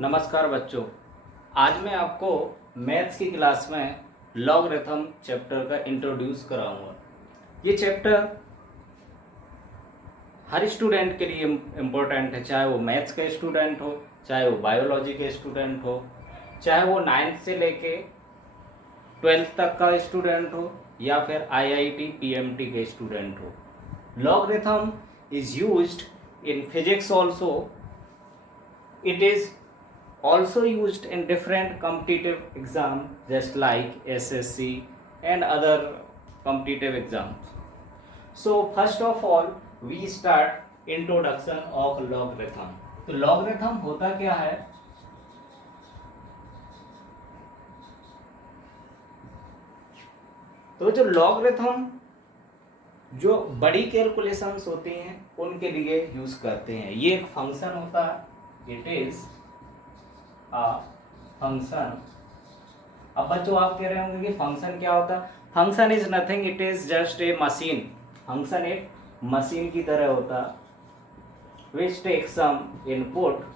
नमस्कार बच्चों। आज मैं आपको मैथ्स की क्लास में लॉगरिथम चैप्टर का इंट्रोड्यूस कराऊंगा। ये चैप्टर हर स्टूडेंट के लिए इम्पोर्टेंट है, चाहे वो मैथ्स का स्टूडेंट हो, चाहे वो बायोलॉजी के स्टूडेंट हो, चाहे वो 9th से लेके 12th तक का स्टूडेंट हो, या फिर IIT PMT के स्टूडेंट हो। Logarithm is used in physics also. It is also used in different competitive exam just like SSC and other competitive exams. So first of all we start introduction of logarithm. तो logarithm होता क्या है? तो जो logarithm जो बड़ी calculations होती हैं उनके लिए यूज करते हैं। ये एक फंक्शन होता है, इट इज अ फंक्शन। अब बच्चों आप कह रहे होंगे कि फंक्शन क्या होता है? Function is nothing, it is just a machine. Function एक मशीन की तरह होता है which take some input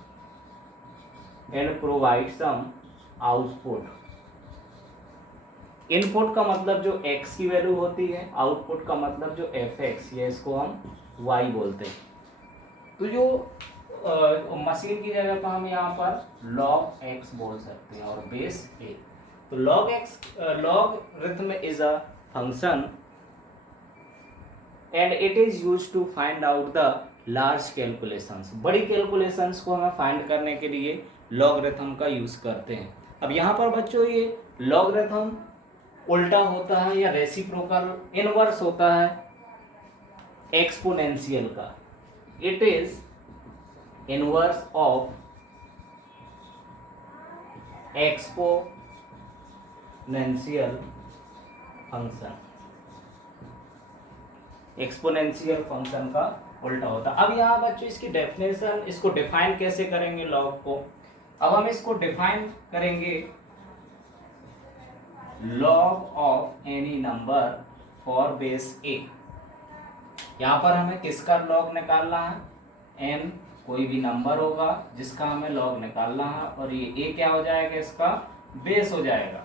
and provide some output. Input का मतलब जो x की वैल्यू होती है, आउटपुट का मतलब जो fx, या इसको हम y बोलते हैं। तो जो मशीन की जगह पर हम यहाँ पर log x बोल सकते हैं और बेस a। तो logarithm is a function and it is used to find out the large calculations. बड़ी कैलकुलेशंस को हमें फाइंड करने के लिए लॉगरिथम का यूज करते हैं। अब यहाँ पर बच्चों ये लॉगरिथम उल्टा होता है या रेसिप्रोकल इनवर्स होता है एक्सपोनेंशियल का। It is inverse of exponential function. Exponential function का उल्टा होता है। अब यहाँ बच्चों इसकी डेफिनेशन, इसको डिफाइन कैसे करेंगे लॉग को? अब हम इसको डिफाइन करेंगे log of any number for base a। यहाँ पर हमें किसका log निकालना है? n कोई भी नंबर होगा जिसका हमें log निकालना है, और ये a क्या हो जाएगा? इसका बेस हो जाएगा।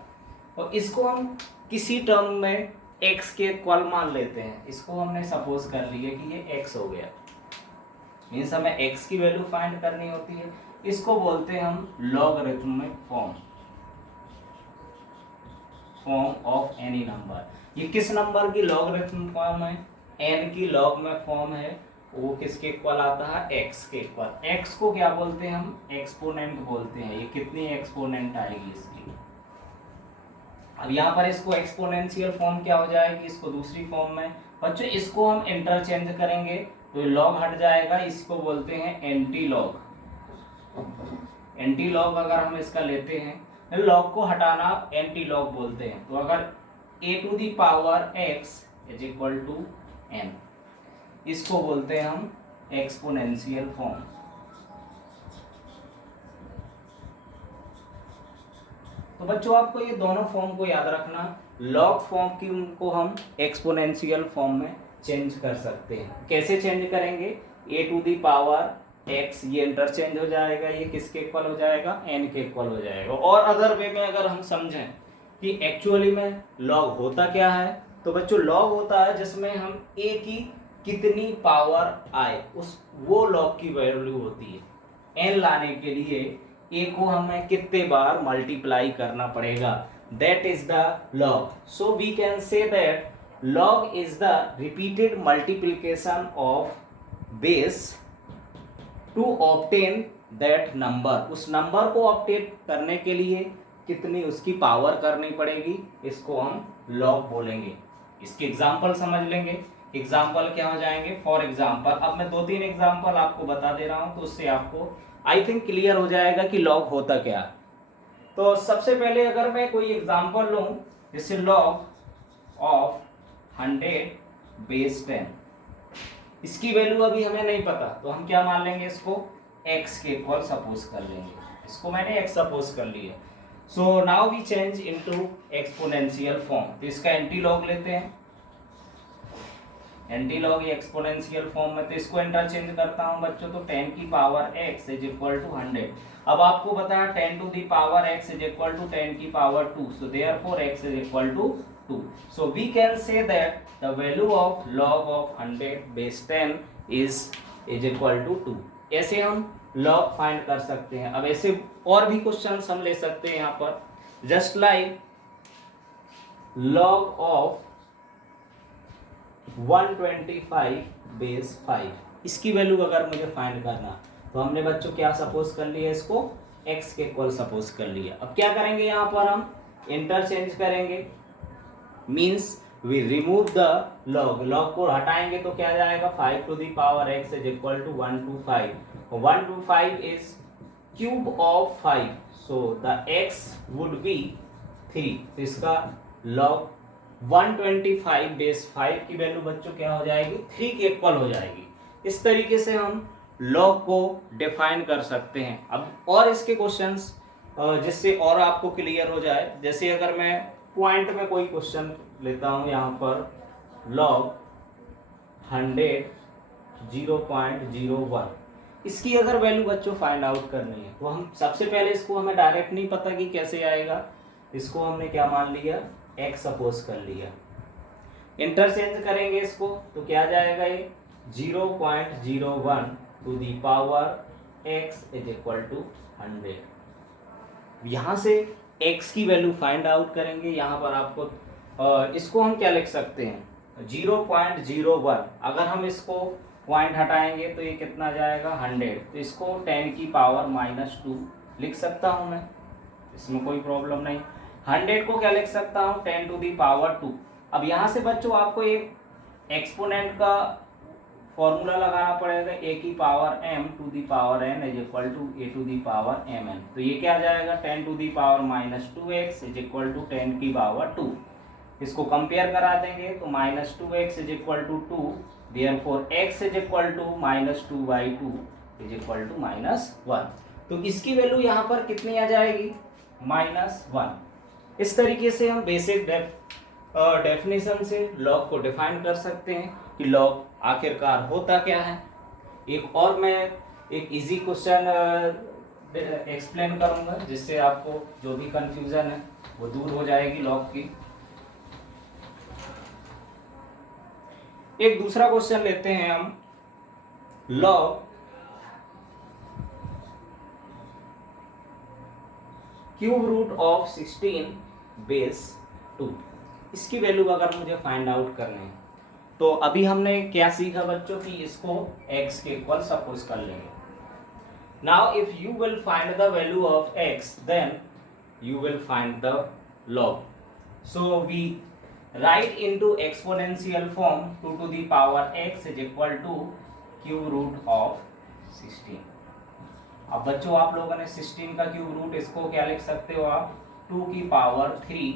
और इसको हम किसी टर्म में x के इक्वल मान लेते हैं। इसको हमने सपोज कर लिया कि ये x हो गया, मीन्स हमें x की वैल्यू फाइंड करनी होती है। इसको बोलते हैं हम logarithmic form of any number. ये किस नंबर की लॉगरिथम फॉर्म है? n की लॉग में फॉर्म है। वो किसके इक्वल आता है? x के इक्वल। x को क्या बोलते हैं हम? एक्सपोनेंट बोलते हैं। ये कितनी एक्सपोनेंट आएगी इसकी? अब यहाँ पर इसको एक्सपोनेंशियल फॉर्म क्या हो जाएगी? इसको दूसरी फॉर्म में बच्चों इसको हम इंटरचेंज करेंगे तो लॉग हट जाएगा। इसको बोलते हैं एंटी लॉग। एंटी लॉग अगर हम इसका लेते हैं, लॉग को हटाना एंटी लॉग बोलते हैं। तो अगर a to the power x is equal to n, इसको बोलते हैं हम एक्सपोनेंशियल फॉर्म। तो बच्चों आपको ये दोनों फॉर्म को याद रखना। लॉग फॉर्म की उनको हम एक्सपोनेंशियल फॉर्म में चेंज कर सकते हैं। कैसे चेंज करेंगे? a to the power x, ये इंटरचेंज हो जाएगा, ये किसके इक्वल हो जाएगा? n के इक्वल हो जाएगा। और अदर वे में अगर हम समझें कि एक्चुअली में लॉग होता क्या है, तो बच्चों लॉग होता है जिसमें हम a की कितनी पावर आए उस वो लॉग की वैल्यू होती है। n लाने के लिए a को हमें कितने बार मल्टीप्लाई करना पड़ेगा, that is the log. So we can say that log is the repeated multiplication of base to obtain that number. उस नंबर को ऑब्टेन करने के लिए कितनी उसकी पावर करनी पड़ेगी, इसको हम लॉग बोलेंगे। इसके एग्जाम्पल समझ लेंगे। एग्जाम्पल क्या हो जाएंगे? फॉर एग्जाम्पल, अब मैं 2-3 एग्जाम्पल आपको बता दे रहा हूं तो उससे आपको आई थिंक क्लियर हो जाएगा कि लॉग होता क्या। तो सबसे पहले अगर मैं कोई एग्जाम्पल लूं, जैसे लॉग ऑफ 100 बेस 10, इसकी वैल्यू अभी हमें नहीं पता, तो हम क्या मान लेंगे? इसको x के इक्वल सपोज कर लेंगे। इसको मैंने x सपोज कर लिया। So now we change into exponential form. तो इसका एंटी लॉग लेते हैं। एंटी लॉग ये एक्सपोनेंशियल फॉर्म में, तो इसको इंटरचेंज करता हूँ बच्चों, तो 10 की power x is equal to 100। अब आपको बताया 10 to the power x is equal to 10 की power 2, so therefore x is equal to 2। So we can say that the value of log of 100 base 10 is equal to 2। ऐसे हम log find कर सकते हैं। अब ऐसे और भी क्वेश्चंस हम ले सकते हैं यहाँ पर, just like log of 125 base 5, इसकी वैल्यू अगर मुझे फाइंड करना, तो हमने बच्चों क्या सपोज कर लिया, इसको x के इक्वल सपोज कर लिया। अब क्या करेंगे यहाँ पर हम इंटरचेंज करेंगे, means we remove the log, log को हटाएंगे तो क्या जाएगा 5 to the power x is equal to 125। 125 is cube of 5, so the x would be 3, तो इसका log 125 बेस 5 की वैल्यू बच्चों क्या हो जाएगी 3 के इक्वल हो जाएगी। इस तरीके से हम log को डिफाइन कर सकते हैं। अब और इसके क्वेश्चंस जिससे और आपको क्लियर हो जाए, जैसे अगर मैं पॉइंट में कोई क्वेश्चन लेता हूं यहाँ पर log 100 0.01, इसकी अगर वैल्यू बच्चों फाइंड आउट करनी है, तो हम सबसे पहले इसको हमें डायरेक्ट नहीं पता कि कैसे आएगा, इसको हमने क्या मान लिया x सपोज कर लिया, इंटरचेंज करेंगे इसको तो क्या जाएगा ये 0.01 to the power x is equal to 100। यहाँ से x की वैल्यू फाइंड आउट करेंगे। यहाँ पर आपको इसको हम क्या लिख सकते हैं 0.01, अगर हम इसको पॉइंट हटाएंगे तो ये कितना जाएगा 100, तो इसको 10 की पावर -2 लिख सकता हूँ मैं, इसमें कोई प्रॉब्लम नहीं। 100 को क्या लिख सकता हूँ 10 टू दी पावर 2। अब यहाँ से बच्चों आपको एक एक्सपोनेंट का फॉर्मूला लगाना पड़ेगा, a की power m to the power n is equal to a to the power mn, तो ये क्या जाएगा 10 to the power -2x is equal to 10 की पावर 2। इसको कंपेयर करा देंगे तो -2x is equal to 2, therefore x is equal to -2/2 is equal to -1, तो इसकी वैल्यू यहाँ पर कितनी आ जाएगी -1। इस तरीके से हम बेसिक डेफिनेशन से log को डिफाइन कर सकते हैं कि log आखिरकार होता क्या है। एक और मैं एक इजी क्वेश्चन एक्सप्लेन करूंगा, जिससे आपको जो भी कंफ्यूजन है वो दूर हो जाएगी log की। एक दूसरा क्वेश्चन लेते हैं हम, log cube root of 16 base 2, इसकी वैल्यू अगर मुझे फाइंड आउट करनी है, तो अभी हमने क्या सीखा बच्चों कि इसको x के इक्वल सपोज कर लेंगे। Now if you will find the value of x, then you will find the log, so we write into exponential form 2 to the power x is equal to cube root of 16। अब बच्चों आप लोगों ने 16 का cube root, इसको क्या लिख सकते हो आप 2 की power 3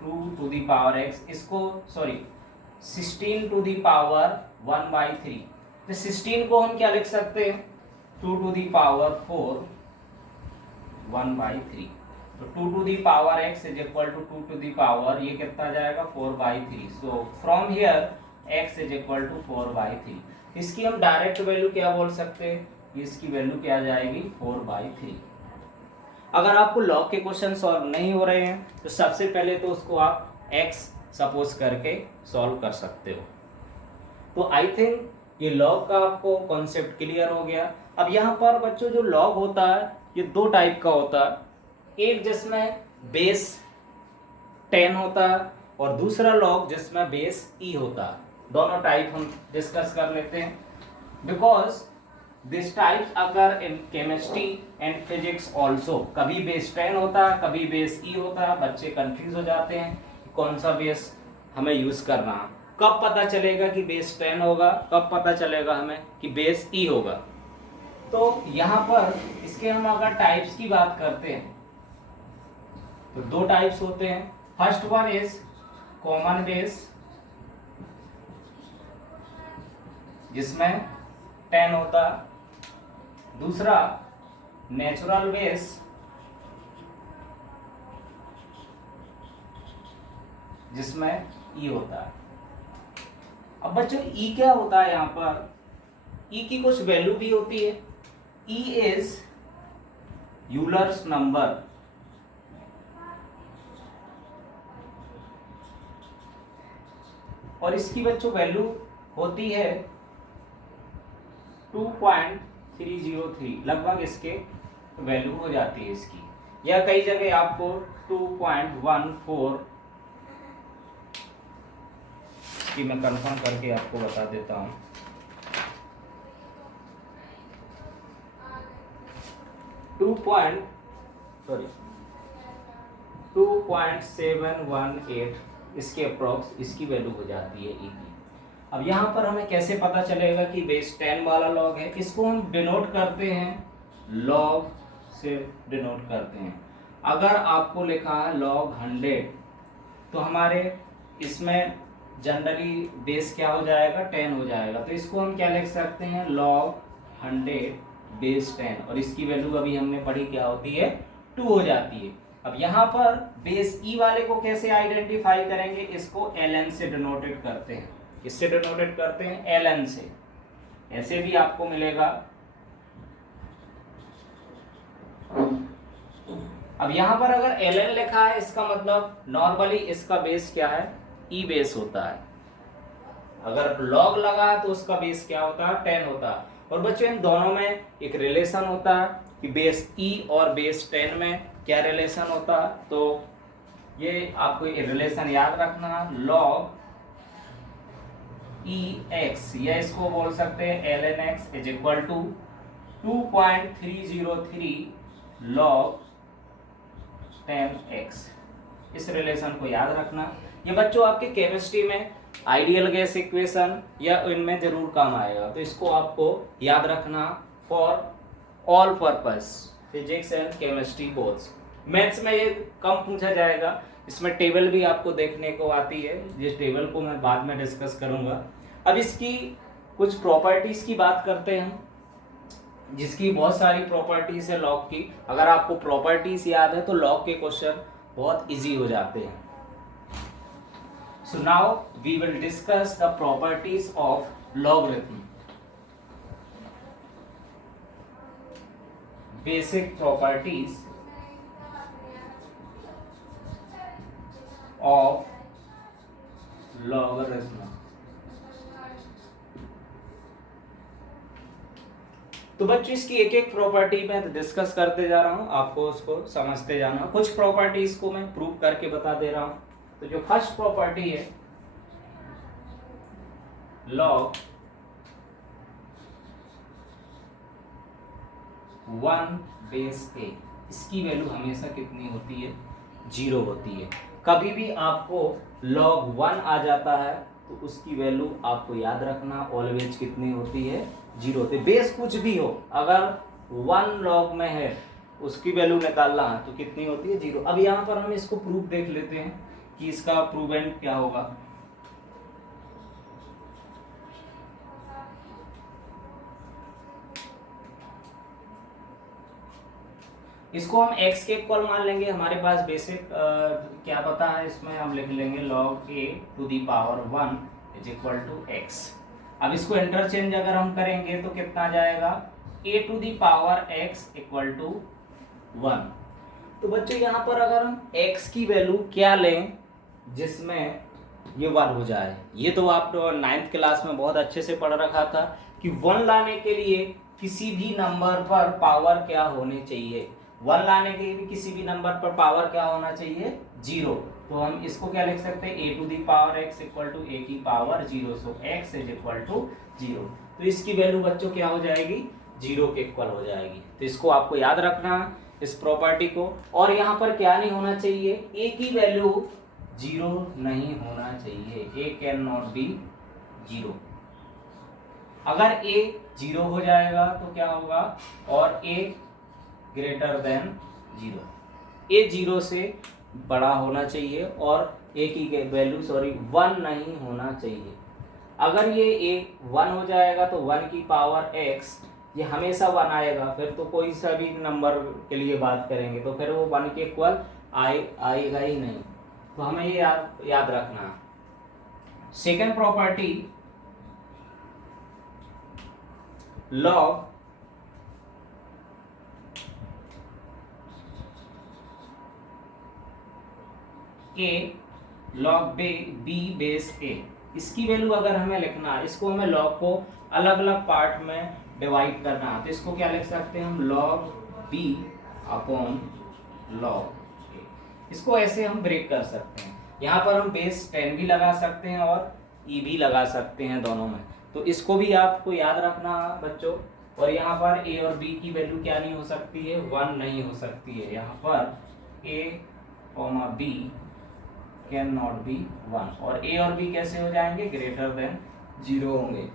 2 to the power x, इसको सॉरी 16 टू दी पावर 1/3, तो 16 को हम क्या लिख सकते हैं 2 टू दी पावर 4 1/3, तो 2 to the power x is equal to 2 to the power ये कितना जाएगा 4/3, so from here x is equal to 4/3। इसकी हम डायरेक्ट वैल्यू क्या बोल सकते हैं, इसकी वैल्यू क्या जाएगी 4/3। अगर आपको log के क्वेश्चन सॉल्व नहीं हो रहे हैं, तो सबसे पहले तो उसको आप x सपोज करके सॉल्व कर सकते हो। तो आई थिंक ये log का आपको कॉन्सेप्ट क्लियर हो गया। अब यहाँ पर बच्चों जो log होता है ये दो टाइप का होता है, एक जिसमें बेस 10 होता है और दूसरा log जिसमें बेस e होता है। दोनों टाइप हम डिस्कस कर लेते हैं, because this types occur in chemistry and physics also. कभी बेस 10 होता है, कभी बेस ई होता है, बच्चे कंफ्यूज हो जाते हैं कौन सा बेस हमें यूज करना है। कब पता चलेगा कि बेस 10 होगा, कब पता चलेगा हमें कि बेस ई होगा। तो यहाँ पर इसके हम अगर टाइप्स की बात करते हैं तो दो टाइप्स होते हैं। First one is common base, जिसमें 10 होता है। दूसरा नेचुरल बेस, जिसमें ई होता है। अब बच्चों ई क्या होता है यहाँ पर, ई की कुछ वैल्यू भी होती है। ई इज यूलर्स नंबर, और इसकी बच्चों वैल्यू होती है 2.303, लगभग इसके वैल्यू हो जाती है इसकी, या कई जगह आपको 2.14 की मैं कंफर्म करके आपको बता देता हूँ। 2.718 इसके अप्रॉक्स इसकी वैल्यू हो जाती है ई की। अब यहाँ पर हमें कैसे पता चलेगा कि बेस 10 वाला लॉग है, इसको हम डिनोट करते हैं लॉग से डिनोट करते हैं। अगर आपको लिखा है लॉग 100 तो हमारे इसमें जनरली बेस क्या हो जाएगा, 10 हो जाएगा, तो इसको हम क्या लिख सकते हैं, लॉग 100 बेस 10, और इसकी वैल्यू अभी हमने पढ़ी क्या होती है, 2 हो जाती है। अब यहाँ पर बेस ई वाले को कैसे आइडेंटिफाई करेंगे, इसको ln से डिनोटेड करते हैं। किससे डिनोटेड करते हैं, ln से। ऐसे भी आपको मिलेगा। अब यहाँ पर अगर ln लिखा है, इसका मतलब नॉर्मली इसका बेस क्या है, ई बेस होता है। अगर लॉग लगा है तो उसका बेस क्या होता है, 10 होता है। और बच्चों इन दोनों में एक रिलेशन होता है कि बेस ई और बेस 10 में क्या रिलेशन होता है, तो ये आपको ये रिलेशन याद रखना, लॉग ई एक्स, या इसको बोल सकते हैं ln x is equal to 2.303 log 10x। इस रिलेशन को याद रखना। ये बच्चों आपके केमिस्ट्री में आइडियल गैस इक्वेशन या इनमें जरूर काम आएगा, तो इसको आपको याद रखना for all purpose, physics and chemistry both. Maths में ये कम पूछा जाएगा, इसमें टेबल भी आपको देखने को आती है, जिस टेबल को मैं बाद में डिस्कस करूंगा। अब इसकी कुछ प्रॉपर्टीज की बात करते हैं, जिसकी बहुत सारी प्रॉपर्टीज है लॉग की। अगर आपको प्रॉपर्टीज याद है तो लॉग के क्वेश्चन बहुत इजी हो जाते हैं। So now we will discuss the properties of logarithm. Basic properties of logarithm. तो बच्चों इसकी एक एक प्रॉपर्टी में डिस्कस करते जा रहा हूं, आपको उसको समझते जाना। कुछ प्रॉपर्टीज को मैं प्रूव करके बता दे रहा हूं। तो जो फर्स्ट प्रॉपर्टी है, लॉग 1 बेस ए, इसकी वैल्यू हमेशा कितनी होती है, 0 होती है। कभी भी आपको log 1 आ जाता है तो उसकी वैल्यू आपको याद रखना ऑलवेज कितनी होती है, 0 होती है। बेस कुछ भी हो, अगर 1 log में है उसकी वैल्यू निकालना है तो कितनी होती है, 0। अब यहाँ पर हम इसको प्रूफ देख लेते हैं कि इसका प्रूवेंट क्या होगा। इसको हम x के इक्वल मान लेंगे, हमारे पास बेसिक क्या पता है, इसमें हम लिख लेंगे log a to the power 1 is equal to x। अब इसको इंटरचेंज अगर हम करेंगे तो कितना आ जाएगा, a to the power x equal to 1। तो बच्चों यहाँ पर अगर हम x की वैल्यू क्या लें जिसमें ये 1 हो जाए, ये तो आप 9th क्लास में बहुत अच्छे से पढ़ रखा था कि 1 लाने के लिए किसी भी नंबर पर पावर क्या होनी चाहिए, 1 लाने के लिए किसी भी नंबर पर पावर क्या होना चाहिए, 0। तो हम इसको क्या लिख सकते हैं, a to the power x equal to a की power 0, so x is equal to 0। तो इसकी वैल्यू बच्चों क्या हो जाएगी, 0 के इक्वल हो जाएगी। तो इसको आपको याद रखना इस प्रॉपर्टी को। और यहाँ पर क्या नहीं होना चाहिए, a की वैल्यू 0 नहीं होना चाहिए, a कैन नॉट बी 0। अगर a 0 हो जाएगा तो क्या होगा, और a ग्रेटर देन 0, a 0 से बड़ा होना चाहिए और a की वैल्यू 1 नहीं होना चाहिए। अगर ये a 1 हो जाएगा तो 1 की पावर x ये हमेशा 1 आएगा, फिर तो कोई सा भी नंबर के लिए बात करेंगे तो फिर वो 1 के इक्वल आएगा ही नहीं। तो हमें ये याद रखना। सेकेंड प्रॉपर्टी लॉग ए लॉग बी बेस ए, इसकी वैल्यू अगर हमें लिखना है, इसको हमें लॉग को अलग अलग पार्ट में डिवाइड करना है, तो इसको क्या लिख सकते हैं हम, लॉग बी अपॉन लॉग ए। इसको ऐसे हम ब्रेक कर सकते हैं। यहाँ पर हम बेस 10 भी लगा सकते हैं और ई भी लगा सकते हैं दोनों में, तो इसको भी आपको याद रखना है बच्चों। और यहाँ पर ए और बी की वैल्यू क्या नहीं हो सकती है, 1 नहीं हो सकती है। यहाँ पर A comma B can not be 1, और ए और बी कैसे हो जाएंगे, ग्रेटर देन 0 होंगे।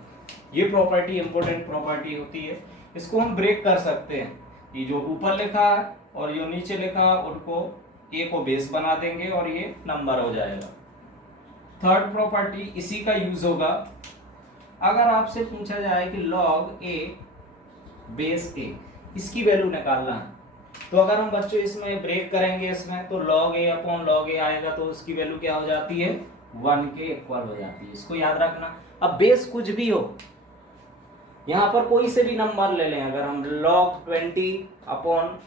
ये प्रॉपर्टी इंपॉर्टेंट प्रॉपर्टी होती है, इसको हम ब्रेक कर सकते हैं। ये जो ऊपर लिखा है और जो नीचे लिखा है उनको ए को बेस बना देंगे और ये नंबर हो जाएगा। थर्ड प्रॉपर्टी इसी का यूज होगा, अगर आपसे पूछा जाए कि लॉग ए बेस ए, इसकी वैल्यू निकालना है, तो अगर हम बच्चों इसमें ब्रेक करेंगे इसमें, तो लॉग ए अपॉन लॉग ए आएगा, तो उसकी वैल्यू क्या हो जाती है, 1 के इक्वल हो जाती है। इसको याद रखना। अब बेस कुछ भी हो, यहाँ पर कोई से भी नंबर ले लें, अगर हम लॉग 20 अपॉन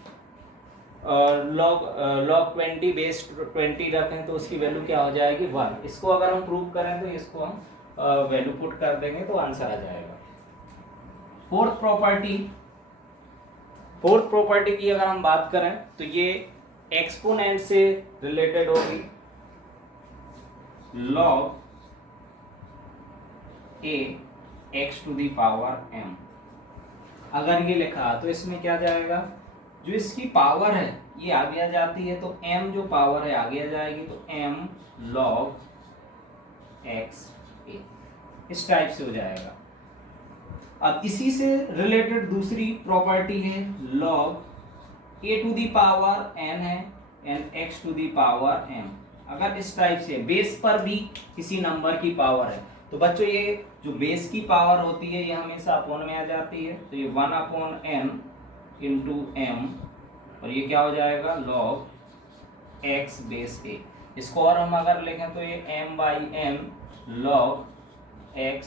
लॉग 20 बेस 20 रखें, तो उसकी वैल्यू क्या हो जाएगी, 1। इसको अगर हम प्रूव करें तो इसको हम वैल्यू पुट कर देंगे तो आंसर आ जाएगा। फोर्थ प्रॉपर्टी की अगर हम बात करें तो ये एक्सपोनेंट से रिलेटेड होगी। Log A X to the power M, अगर ये लिखा तो इसमें क्या जाएगा, जो इसकी पावर है ये आगे आ जाती है, तो m जो पावर है आगे आ जाएगी, तो m log x a, इस टाइप से हो जाएगा। अब इसी से रिलेटेड दूसरी प्रॉपर्टी है log a to the power n है and x to the power m। अगर इस टाइप से बेस पर भी किसी नंबर की पावर है, तो बच्चों ये जो बेस की पावर होती है ये हमेशा अपॉन में आ जाती है, तो ये 1 अपॉन n इंटू m, और ये क्या हो जाएगा, log x बेस a। इसको और हम अगर लिखें तो ये m by m log x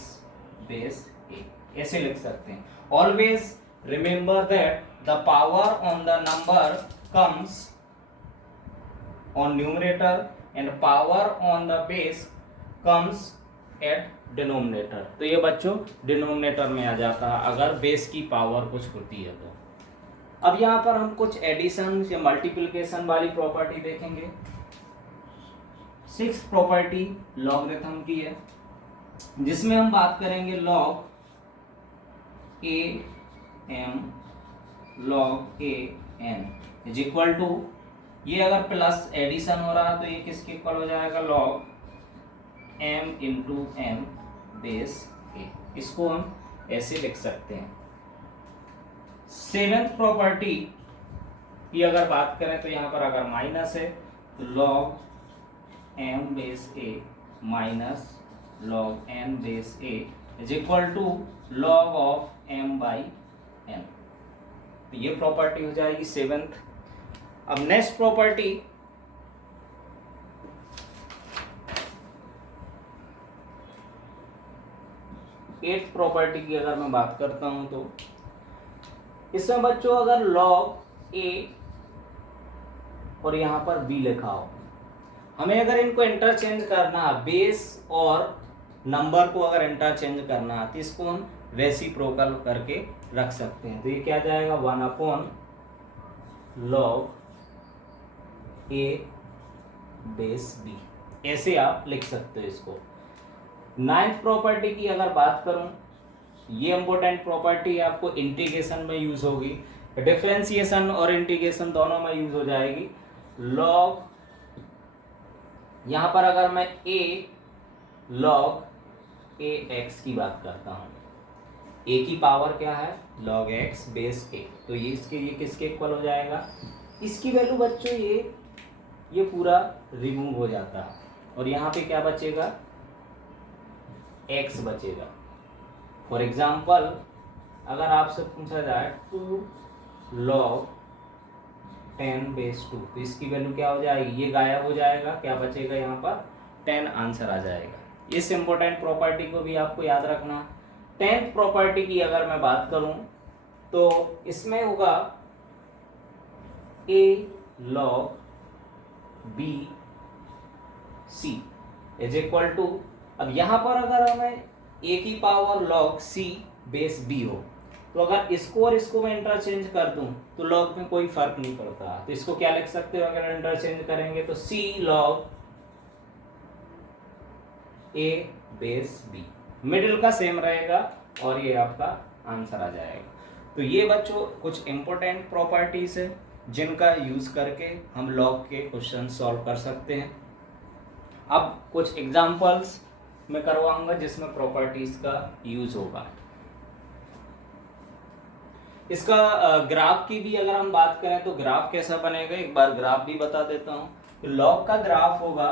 base a, ऐसे लिख सकते हैं। Always remember that the power on the number comes on numerator and power on the base comes at denominator. तो ये बच्चों डिनोमिनेटर में आ जाता है अगर बेस की पावर कुछ होती है तो। अब यहाँ पर हम कुछ एडिशन या मल्टीप्लिकेशन वाली प्रॉपर्टी देखेंगे। 6th प्रॉपर्टी लॉगरिथम की है, जिसमें हम बात करेंगे log A M log A N is equal to, ये अगर प्लस एडिशन हो रहा है तो ये किसके इक्वल हो जाएगा, log M into M base A. इसको हम ऐसे लिख सकते हैं। 7th प्रॉपर्टी की अगर बात करें तो यहाँ पर अगर माइनस है तो log M base A minus log N base A is equal to log of M by N. तो ये प्रॉपर्टी हो जाएगी 7th। अब नेक्स्ट प्रॉपर्टी एट्थ प्रॉपर्टी की अगर मैं बात करता हूं तो इसमें बच्चों अगर लॉग ए और यहां पर बी लिखा हो, हमें अगर इनको इंटरचेंज करना है, बेस और नंबर को अगर इंटरचेंज करना है, तो इसको हम रेसिप्रोकल करके रख सकते हैं। तो ये क्या जाएगा, 1 upon log A base B, ऐसे आप लिख सकते हो इसको। 9th प्रॉपर्टी की अगर बात करूं, ये इंपॉर्टेंट प्रॉपर्टी आपको इंटीग्रेशन में यूज होगी, डिफरेंशिएशन और इंटीग्रेशन दोनों में यूज हो जाएगी। लॉग, यहां पर अगर मैं a लॉग ए एक्स की बात करता हूं, a की पावर क्या है, लॉग एक्स बेस a, तो ये इसके लिए किसके इक्वल हो जाएगा, इसकी वैल्यू बच्चों ये पूरा रिमूव हो जाता है और यहाँ पे क्या बचेगा, x बचेगा। फॉर एग्जाम्पल अगर आपसे पूछा जाए 2 लॉग 10 बेस 2, तो इसकी वैल्यू क्या हो जाएगी, ये गायब हो जाएगा, क्या बचेगा यहाँ पर 10 आंसर आ जाएगा। इस इंपॉर्टेंट प्रॉपर्टी को भी आपको याद रखना। 10th प्रॉपर्टी की अगर मैं बात करूं तो इसमें होगा a log b c is equal to, अब यहां पर अगर हमें a की power log c base b हो तो अगर इसको और इसको मैं इंटरचेंज कर दूं तो log में कोई फर्क नहीं पड़ता, तो इसको क्या लिख सकते हो अगर इंटरचेंज करेंगे तो c log a base b, middle का सेम रहेगा और ये आपका आंसर आ जाएगा। तो ये बच्चों कुछ इंपॉर्टेंट प्रॉपर्टीज है जिनका यूज करके हम लॉग के क्वेश्चन सॉल्व कर सकते हैं। अब कुछ एग्जांपल्स मैं करवाऊंगा जिसमें प्रॉपर्टीज का यूज होगा। इसका ग्राफ की भी अगर हम बात करें तो ग्राफ कैसा बनेगा, एक बार ग्राफ भी बता देता हूं। तो लॉग का ग्राफ होगा,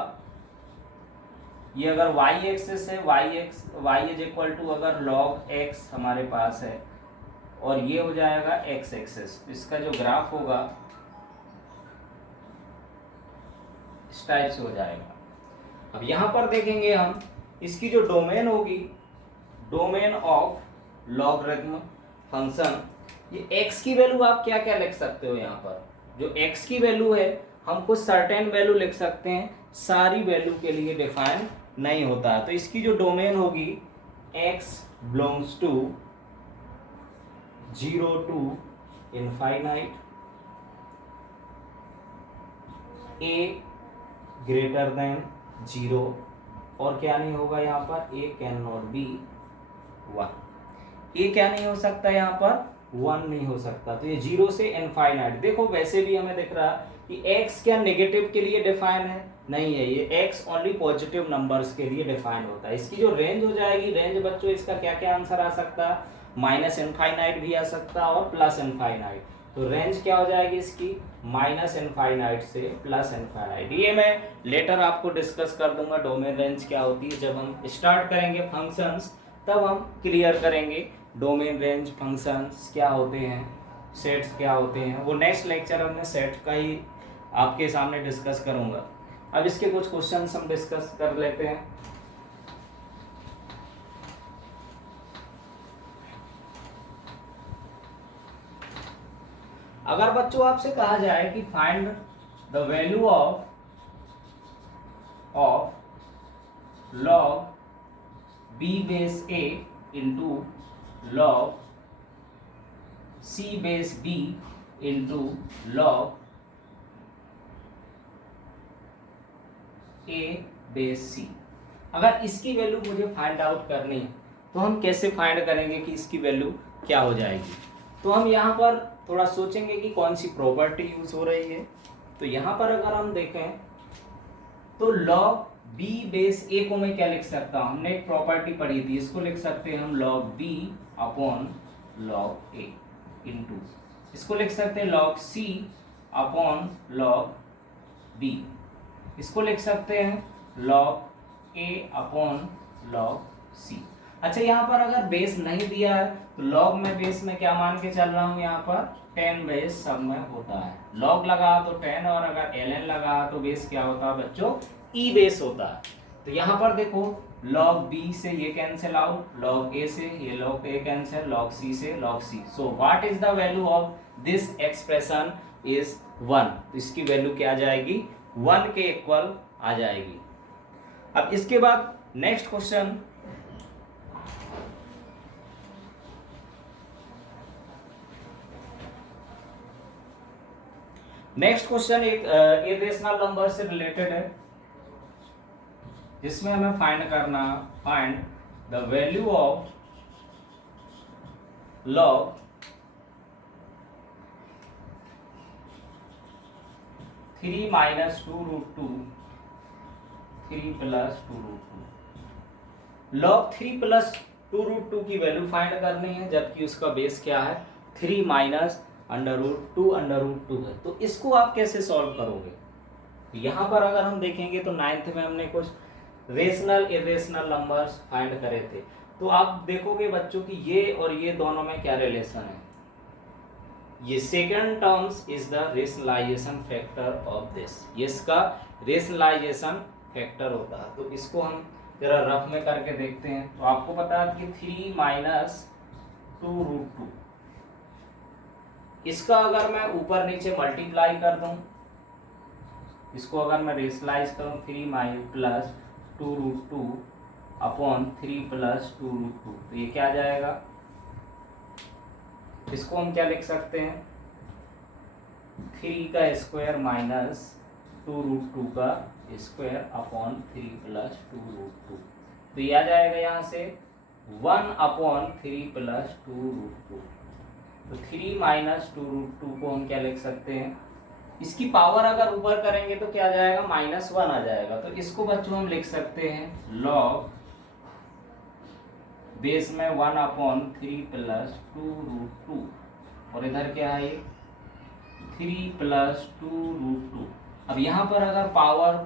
ये अगर y एक्सिस है, y इज इक्वल टू अगर log x हमारे पास है और ये हो जाएगा x एक्सिस, इसका जो ग्राफ होगा इस टाइप से हो जाएगा। अब यहां पर देखेंगे हम इसकी जो डोमेन होगी, डोमेन ऑफ लॉगरिथम फंक्शन, ये x की वैल्यू आप क्या क्या लिख सकते हो, यहाँ पर जो x की वैल्यू है हम कुछ सर्टेन वैल्यू लिख सकते हैं, सारी वैल्यू के लिए डिफाइन नहीं होता है। तो इसकी जो डोमेन होगी x belongs to 0 to infinite, a greater than 0 और क्या नहीं होगा यहाँ पर, a can not be 1, a क्या नहीं हो सकता यहाँ पर 1 नहीं हो सकता। तो ये 0 से इनफाइनाइट, देखो वैसे भी हमें दिख रहा कि x क्या नेगेटिव के लिए डिफाइन है, नहीं है, ये x ओनली पॉजिटिव नंबर्स के लिए डिफाइन होता है। इसकी जो रेंज हो जाएगी, रेंज बच्चों इसका क्या क्या आंसर आ सकता है, माइनस इनफाइनाइट भी आ सकता है और प्लस इनफाइनाइट। तो रेंज क्या हो जाएगी इसकी, माइनस इनफाइनाइट से प्लस इनफाइनाइट। ये मैं लेटर आपको डिस्कस कर दूंगा डोमेन रेंज क्या होती है, जब हम स्टार्ट करेंगे फंक्शंस तब हम क्लियर करेंगे डोमेन रेंज फंक्शंस क्या होते हैं, सेट्स क्या होते हैं, वो नेक्स्ट लेक्चर में सेट का ही आपके सामने डिस्कस करूंगा। अब इसके कुछ क्वेश्चंस हम डिस्कस कर लेते हैं। अगर बच्चों आपसे कहा जाए कि find the value of log b base a into log c base b into log a base c, अगर इसकी वैल्यू मुझे फाइंड आउट करनी है तो हम कैसे फाइंड करेंगे कि इसकी वैल्यू क्या हो जाएगी। तो हम यहाँ पर थोड़ा सोचेंगे कि कौन सी प्रॉपर्टी यूज हो रही है। तो यहाँ पर अगर हम देखें तो log b बेस a को मैं क्या लिख सकता हूँ, हमने एक प्रॉपर्टी पढ़ी थी, इसको लिख सकते हैं हम log b upon log a into, इसको लिख सकते हैं log c upon log b, इसको लिख सकते हैं log a upon log c। अच्छा यहाँ पर अगर बेस नहीं दिया है तो log में बेस में क्या मान के चल रहा हूँ, यहाँ पर 10 बेस सब में होता है, log लगा तो 10 और अगर ln लगा तो बेस क्या होता है बच्चों, e बेस होता है। तो यहाँ पर देखो log b से ये कैंसिल आउट, log a से ये log a cancel, log c से log c। So what is the value of this expression is 1, तो इसकी वैल्यू क्या आ जाएगी, 1 के इक्वल आ जाएगी। अब इसके बाद नेक्स्ट क्वेश्चन, नेक्स्ट क्वेश्चन एक इरेशनल नंबर से रिलेटेड है जिसमें हमें find the value of log 3 minus 2 root 2 3 plus 2 root 2, log 3 plus 2 root 2 की वैल्यू फाइंड करनी है, जबकि उसका बेस क्या है 3 माइनस अंडर रूट 2 है। तो इसको आप कैसे सॉल्व करोगे, यहाँ पर अगर हम देखेंगे तो 9th में हमने कुछ रेशनल इरेशनल नंबर्स फाइंड करे थे। तो आप देखोगे बच्चों कि ये और ये दोनों में क्या रिलेशन है, ये second terms is the rationalization factor of this, ये इसका रेशनलाइजेशन फैक्टर होता है। तो इसको हम जरा रफ में करके देखते हैं। तो आपको पता है कि 3 माइनस 2√2, इसका अगर मैं ऊपर नीचे मल्टीप्लाई कर दूं, इसको अगर मैं रेशलाइज करूं 3 माइनस प्लस 2√2 अपॉन 3 प्लस 2√2, तो ये क्या आ जाएगा, इसको हम क्या लिख सकते हैं, 3 का स्क्वायर माइनस 2√2 का स्क्वायर अपॉन 3 प्लस 2√2, तो ये आ जाएगा यहाँ से 1 अपॉन 3 प्लस 2√2। तो 3 माइनस 2√2 को हम क्या लिख सकते हैं, इसकी पावर अगर ऊपर करेंगे तो क्या आ जाएगा, -1 आ जाएगा। तो इसको बच्चों हम लिख सकते हैं लॉग बेस में 1 अपॉन 3 प्लस 2√2, और इधर क्या है, 3 प्लस 2√2। अब यहाँ पर अगर पावर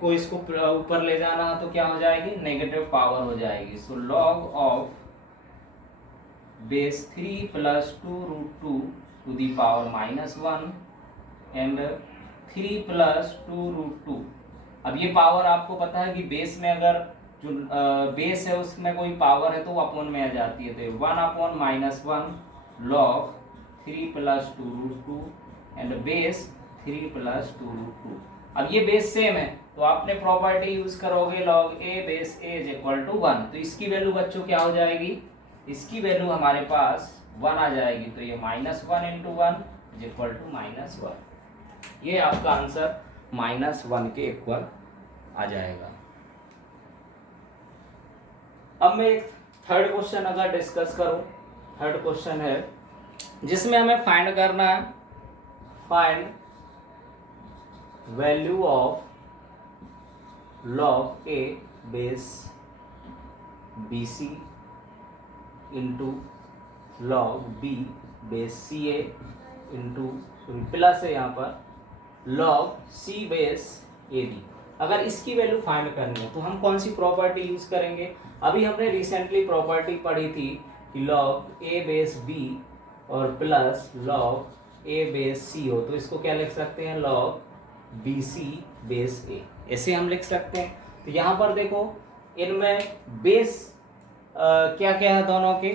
को इसको ऊपर ले जाना है तो क्या हो जाएगी, नेगेटिव पावर हो जाएगी। So log of base 3 plus 2√2 to the power -1 and 3 plus 2√2। अब ये पावर आपको पता है कि बेस में अगर जो बेस है उसमें कोई पावर है तो वो अपॉन में आ जाती है, तो 1 upon -1 log 3 plus 2√2 and base 3 plus 2√2। अब ये बेस सेम है तो आपने प्रॉपर्टी यूज करोगे log A base A is equal to 1, तो इसकी वैल्यू बच्चों क्या हो जाएगी, इसकी वैल्यू हमारे पास 1 आ जाएगी। तो ये -1 × 1 इज इक्वल टू -1, ये आपका आंसर -1 के इक्वल आ जाएगा। अब मैं एक थर्ड क्वेश्चन अगर डिस्कस करूं, थर्ड क्वेश्चन है जिसमें हमें फाइंड करना है, find value of log A base B C into log B base C A into plus है यहाँ पर log C base A B. अगर इसकी वैल्यू फाइंड करनी है तो हम कौन सी प्रॉपर्टी यूज करेंगे, अभी हमने रिसेंटली प्रॉपर्टी पढ़ी थी कि लॉग ए बेस बी और plus log A base C हो, तो इसको क्या लिख सकते हैं, लॉग बी सी बेस ए, ऐसे हम लिख सकते हैं। तो यहाँ पर देखो इनमें बेस क्या क्या है दोनों के,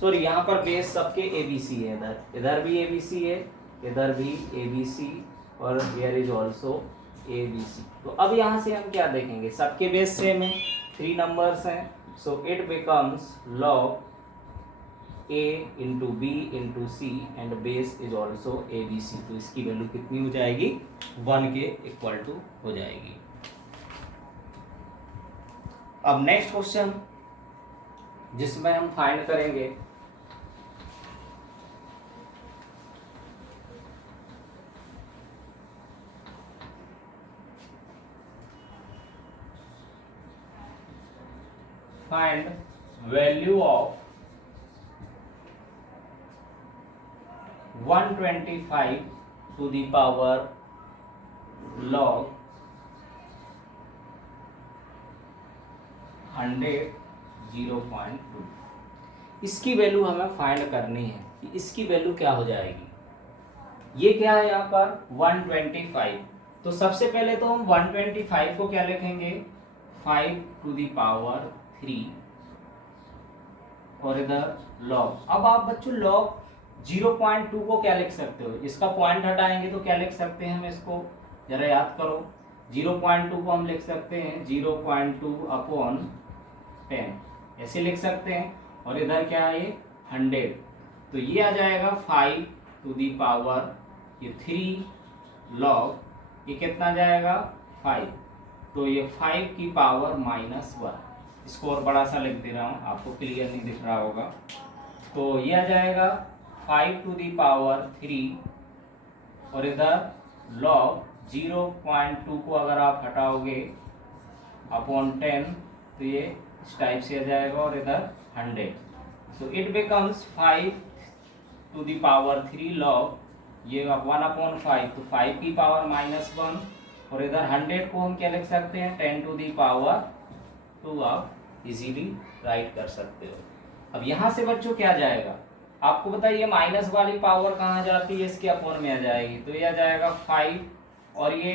सॉरी यहाँ पर बेस सबके ए बी सी है, इधर भी ए बी सी है, इधर भी ए बी सी, और here is also A B C. तो अब यहाँ से हम क्या देखेंगे, सबके बेस सेम है, 3 नंबर्स हैं, so it becomes log a into B into C and base is also A B C. तो इसकी वैल्यू कितनी हो जाएगी, 1 के इक्वल टू हो जाएगी। अब नेक्स्ट क्वेश्चन जिसमें हम फाइंड करेंगे find value of 125 to the power log 100 0.2। इसकी वैल्यू हमें फाइंड करनी है कि इसकी वैल्यू क्या हो जाएगी। ये क्या है यहाँ पर 125, तो सबसे पहले तो हम 125 को क्या लिखेंगे, 5 to the power 3 और इधर लॉग। अब आप बच्चों लॉग 0.2 को क्या लिख सकते हो, इसका पॉइंट हटाएंगे तो क्या लिख सकते हैं हम, इसको जरा याद करो, 0.2 को हम लिख सकते हैं 0.2 अपॉन 10, ऐसे लिख सकते हैं, और इधर क्या है ये 100, तो ये आ जाएगा 5 to the पावर ये 3 लॉग, ये कितना जाएगा 5, तो ये 5 की पावर -1, इसको और बड़ा सा लिख दे रहा हूँ, आपको क्लियर नहीं दिख रहा होगा। तो ये आ जाएगा 5 to the पावर 3 और इधर लॉग 0.2 को अगर आप हटाओगे अपॉन 10 तो ये इस टाइप से आ जाएगा, और इधर 100, सो it becomes 5 to the power 3 log, ये 1/5, तो 5 की पावर -1, और इधर 100 को हम क्या लिख सकते हैं 10 to the पावर 2, आप इजीली राइट कर सकते हो। अब यहाँ से बच्चों क्या जाएगा, आपको बताइए माइनस वाली पावर कहाँ जाती है, इसके अपॉन में आ जाएगी, तो ये आ जाएगा 5 और ये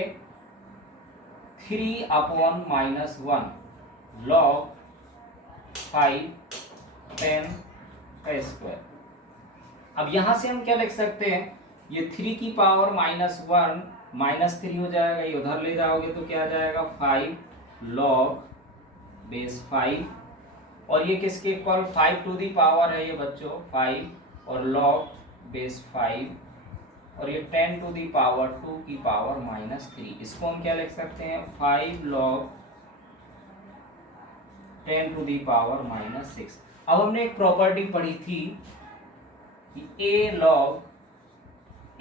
3/-1 log 5 10 का स्क्वायर। अब यहां से हम क्या लिख सकते हैं, ये 3 की पावर -1 -3 हो जाएगा, ये उधर ले जाओगे तो क्या आ जाएगा 5 log बेस 5, और ये किसके इक्वल 5 टू दी पावर है ये बच्चों 5 और log बेस 5, और ये 10 टू दी पावर 2 की पावर -3। इसको हम क्या लिख सकते हैं 5 log 10 टू दी पावर -6। अब हमने एक प्रॉपर्टी पढ़ी थी कि a log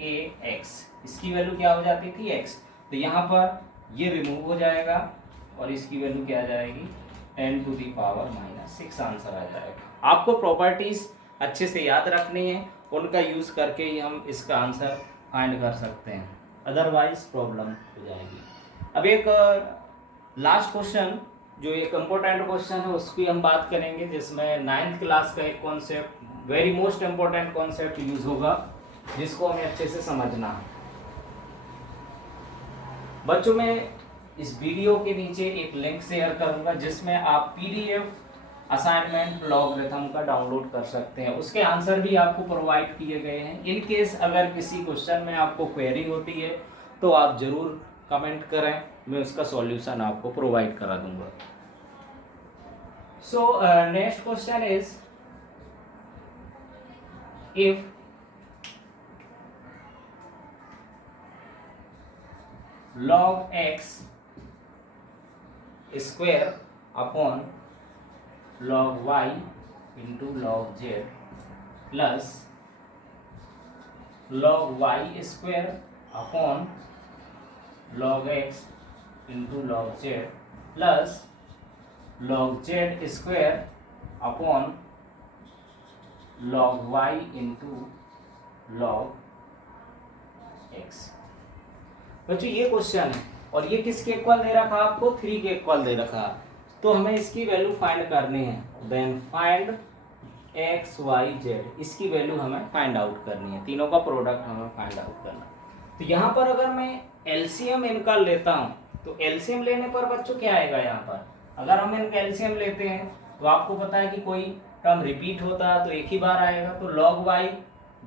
ax, इसकी वैल्यू क्या हो जाती थी x, तो यहाँ पर ये रिमूव हो जाएगा और इसकी वैल्यू क्या आ जाएगी 10 टू दी पावर -6 आंसर आ जाएगा। आपको प्रॉपर्टीज अच्छे से याद रखनी है, उनका यूज करके ही हम इसका आंसर फाइंड कर सकते हैं, अदरवाइज प्रॉब्लम हो जाएगी। अब एक लास्ट क्वेश्चन जो एक इम्पोर्टेंट क्वेश्चन है उसकी हम बात करेंगे, जिसमें 9th क्लास का एक concept very most important concept use होगा, जिसको हमें अच्छे से समझना है। बच्चों मैं इस वीडियो के नीचे एक लिंक शेयर करूंगा जिसमें आप पीडीएफ असाइनमेंट लॉगरिथम का डाउनलोड कर सकते हैं, उसके आंसर भी आपको प्रोवाइड किए गए हैं। इन केस अगर किसी क्वेश्चन में आपको क्वेरी होती है तो आप जरूर कमेंट करें, मैं उसका सॉल्यूशन आपको प्रोवाइड करा दूंगा। So next question is if log x square upon log y into log z plus log y square upon log x into log z plus log z square upon log y into log x। बच्चों ये question है और ये किसके equal दे रखा आपको 3 के equal दे रखा, तो हमें इसकी वैल्यू फाइंड करनी है। Then find x y z, इसकी वैल्यू हमें फाइंड आउट करनी है, तीनों का प्रोडक्ट हमें फाइंड आउट करना है। तो यहाँ पर अगर मैं एलसीएम इनका लेता हूँ तो एलसीएम लेने पर बच्चों क्या आएगा, यहाँ पर अगर हम इनका एलसीएम लेते हैं तो आपको पता है कि कोई टर्म रिपीट होता है तो एक ही बार आएगा, तो log y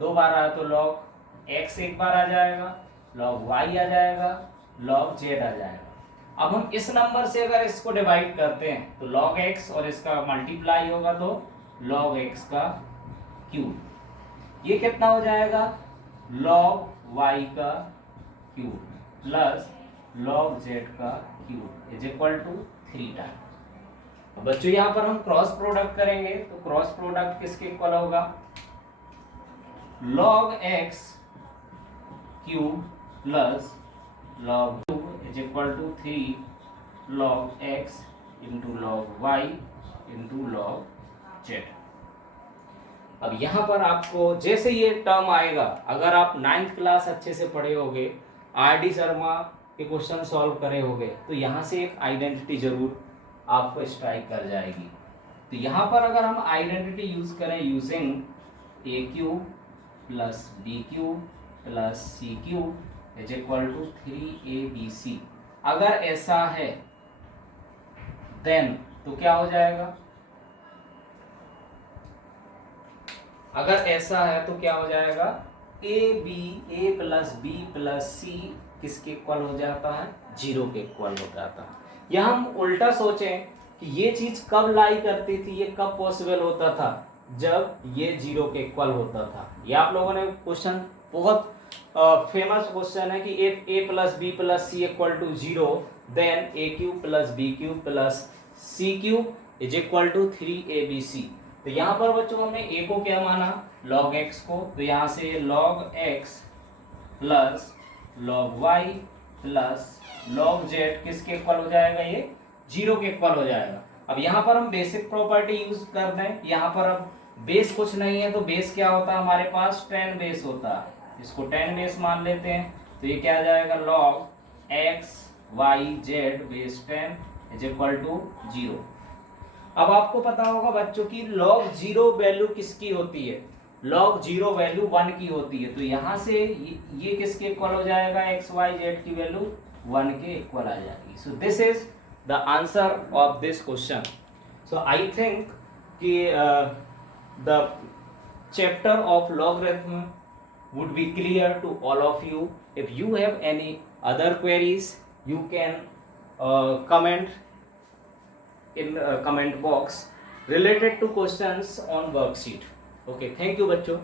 2 बार आया तो log x एक बार आ जाएगा, log y आ जाएगा, log z आ जाएगा। अब हम इस नंबर से अगर इसको डिवाइड करते हैं तो log x और इसका मल्टीप्लाई होगा तो log x का क्यूब, ये कितना हो जाएगा log y का क्यूब प्लस log z का cube is equal to 3 time. बच्चों यहाँ पर हम क्रॉस प्रोडक्ट करेंगे तो क्रॉस प्रोडक्ट किसके इक्वल होगा log x cube plus log cube is equal to 3 log x into log y into log z। अब यहाँ पर आपको जैसे ये टर्म आएगा, अगर आप 9th क्लास अच्छे से पढ़े होगे, आर.डी. शर्मा के क्वेश्चन सॉल्व करे होगे, तो यहाँ से एक आइडेंटिटी जरूर आपको स्ट्राइक कर जाएगी। तो यहाँ पर अगर हम आइडेंटिटी यूज करें using A cube plus B cube plus C cube is equal to 3abc, अगर ऐसा है देन तो क्या हो जाएगा, अगर ऐसा है तो क्या हो जाएगा a प्लस बी प्लस सी किसके इक्वल हो जाता है 0 के इक्वल हो जाता है। या हम उल्टा सोचें कि ये चीज कब लाई करती थी, ये कब पॉसिबल होता था, जब ये 0 के इक्वल होता था। ये आप लोगों ने क्वेश्चन बहुत फेमस क्वेश्चन है कि a plus B plus C equal to 0 then a cube plus B cube plus C cube is equal to 3abc। तो यहाँ पर बच्चों हमने a को क्या माना log x को, तो यहाँ से log x plus log y plus log z किसके इक्वल हो जाएगा, ये 0 के इक्वल हो जाएगा। अब यहाँ पर हम बेसिक प्रॉपर्टी यूज कर दें, यहाँ पर अब बेस कुछ नहीं है तो बेस क्या होता है हमारे पास 10 बेस होता है, इसको 10 बेस मान लेते हैं, तो ये क्या आ जाएगा log x y z base 10 is equal to 0। अब आपको पता होगा बच्चों की log 0 वैल्यू किसकी होती है, log 0 वैल्यू 1 की होती है, तो यहाँ से ये किसके इक्वल हो जाएगा x y z की वैल्यू 1 के इक्वल आ जाएगी। So this is the answer of this question. So I think कि the chapter of logarithm would be clear to all of you. If you have any other queries, you can comment in comment box related to questions on worksheet. Okay, thank you बच्चों।